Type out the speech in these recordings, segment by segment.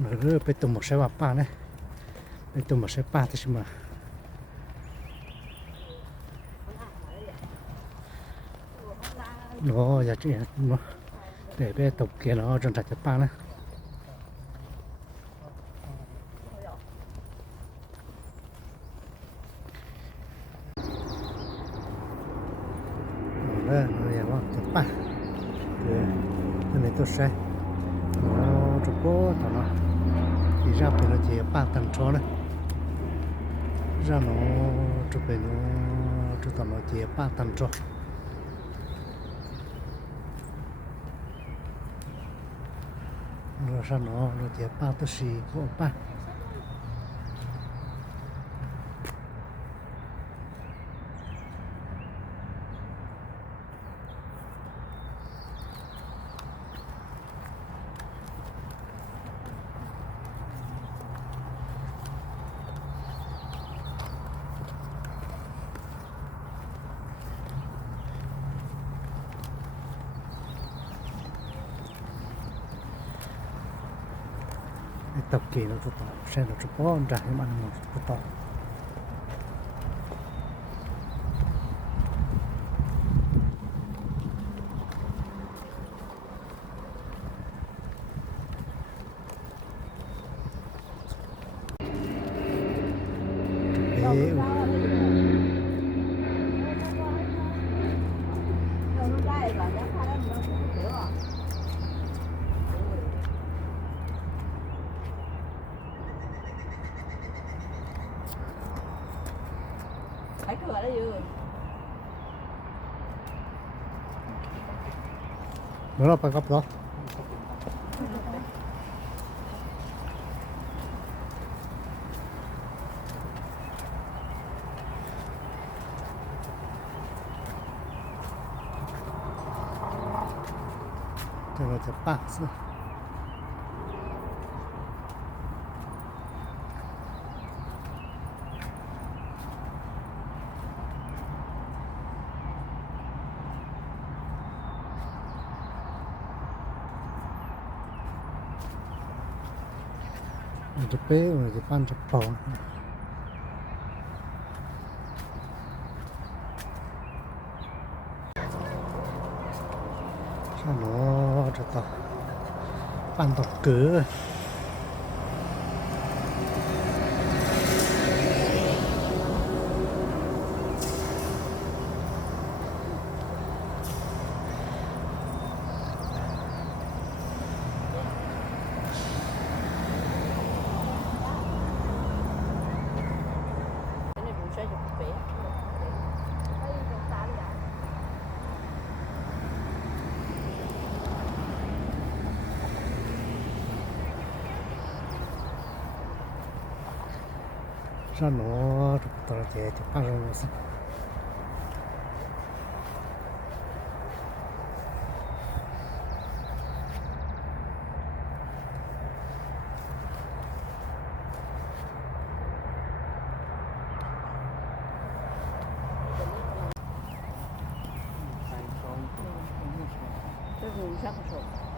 rồiไปตุ่มใช้ว่าป้าเนี่ยไปตุ่มใช้ป้าที่ชิมาเนาะอยากจะเนาะเดี๋ยวไปตบเกียร์เนาะจนถัดจะป้านะเออเราอยากว่าจะป้าเอออันนี้ตัวใช้เนาะจุดโป้ต่อเนาะอีราเป็นเราจะป้าตั้งช้อนนะra nó chụp về nó chụp tao nó chế ba tầm cho rồi ra nó chế ba tới xì của ba tập kỳ nó tụt xe nó chụp bó trả cái mặt nó tụt tọt Phải cửa đấy chứ. nó là phải gấp đó cho nóจะปักซะมันจะเป๊ะมันจะปั้นจะพอถ้าหนูจะต่อปั้นต่อเกลือถ้าหนูต่อจะปั้นลงสิ这是啥不说？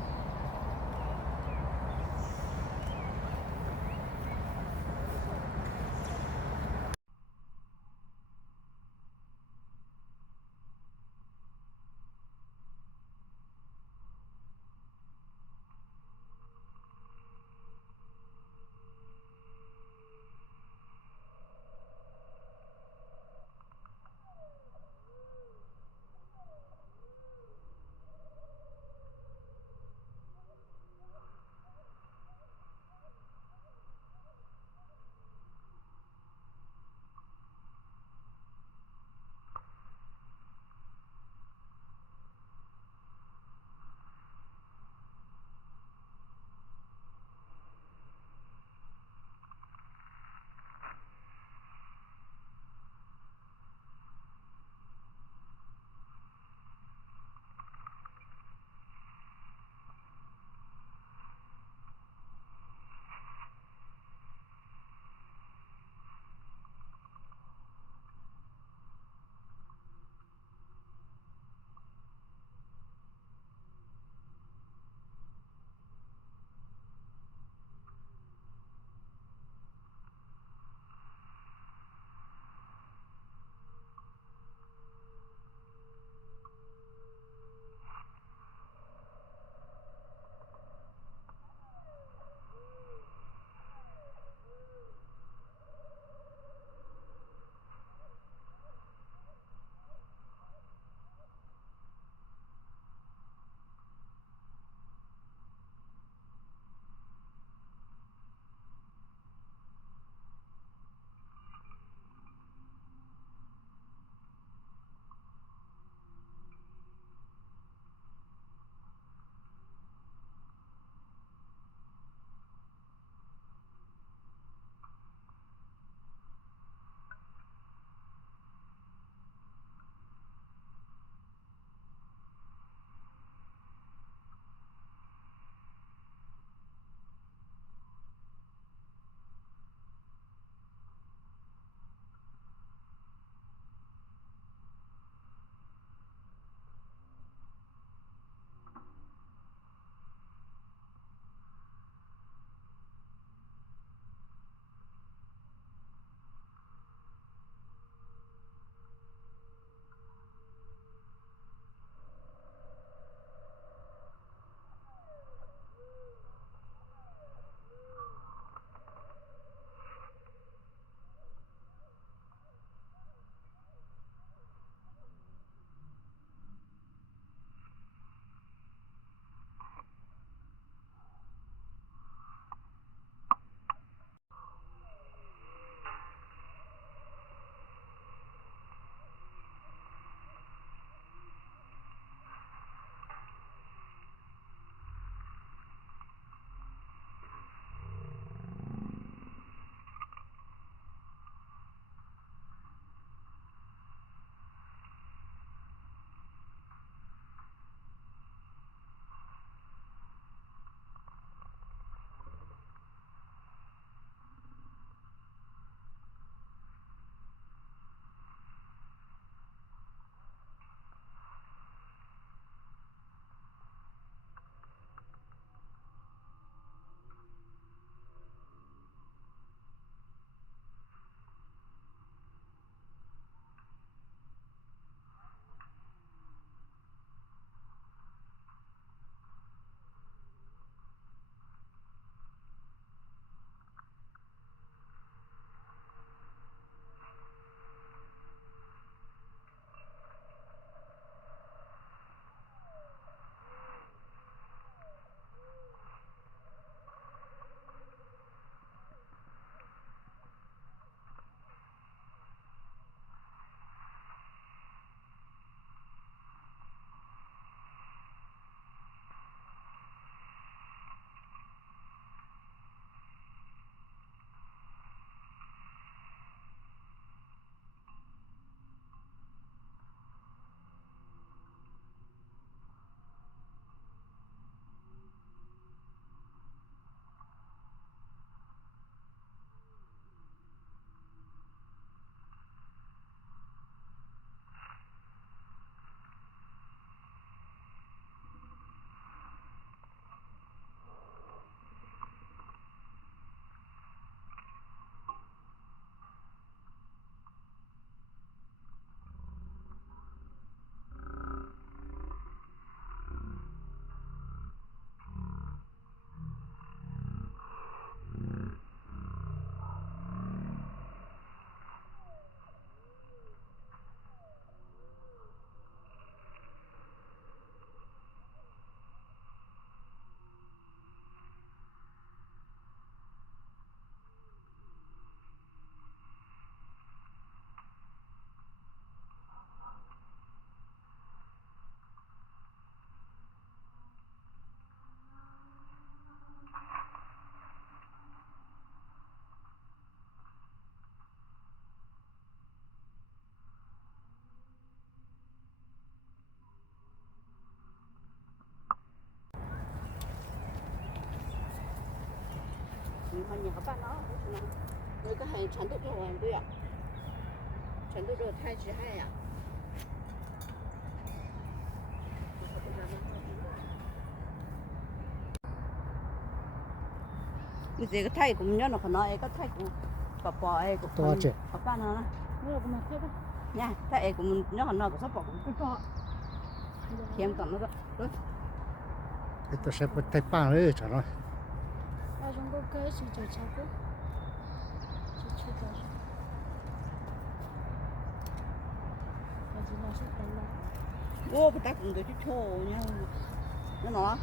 họ nhà các bạn nó người có hành sản xuất rồi tôi ạ sản xuất rồi thay chỉ hay à bây giờ cái thay cũng nhớ nó còn nói cái thay cũng bỏ ấy cũng to chứ các bạn nó Nữa cũng mà thế đó. nha thay cũng nhớ còn nói cũng sắp bỏ cũng có kiếm còn nó đó cái tôi sẽ bắt tay 빵 rồi cho nó 아, 정도 계속 저 차고. 저 차고. 아주 맛있다. ô cái ta cũng được chút thô nha nó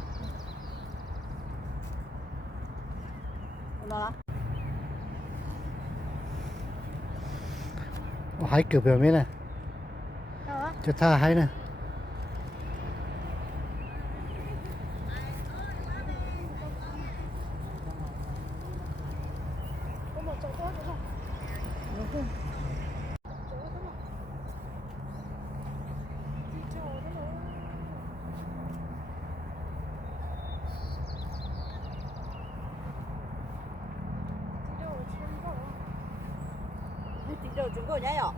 hay kiểu biểu mấy này 나와? cho tha hay nè 어머, 저거 저거. nó 진짜 어려워. 진짜 어려워. thì đâu chúng tôi nhảy à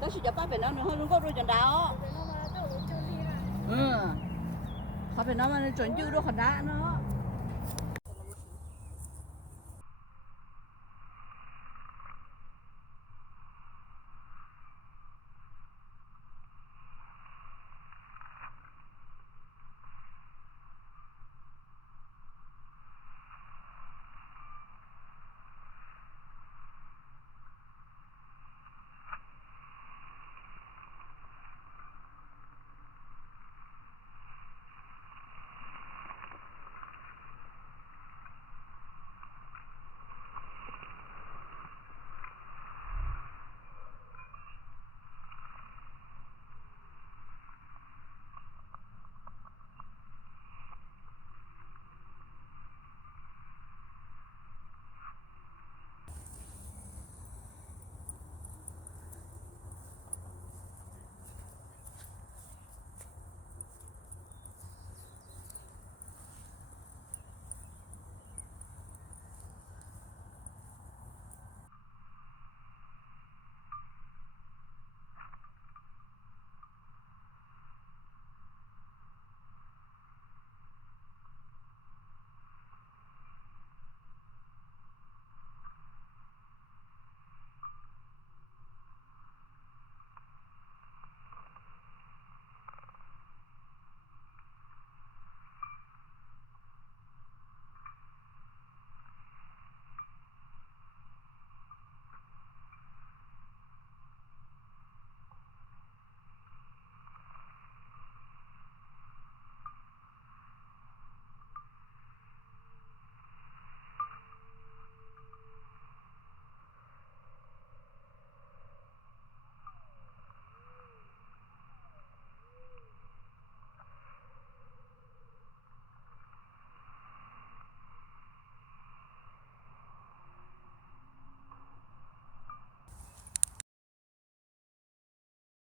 đó chỉ cho ba phải nó nữa hơn có đôi chân đào 내가 말도 어쩌리라. ừ họ phải nó mà chuẩn chữ đâu còn đá nó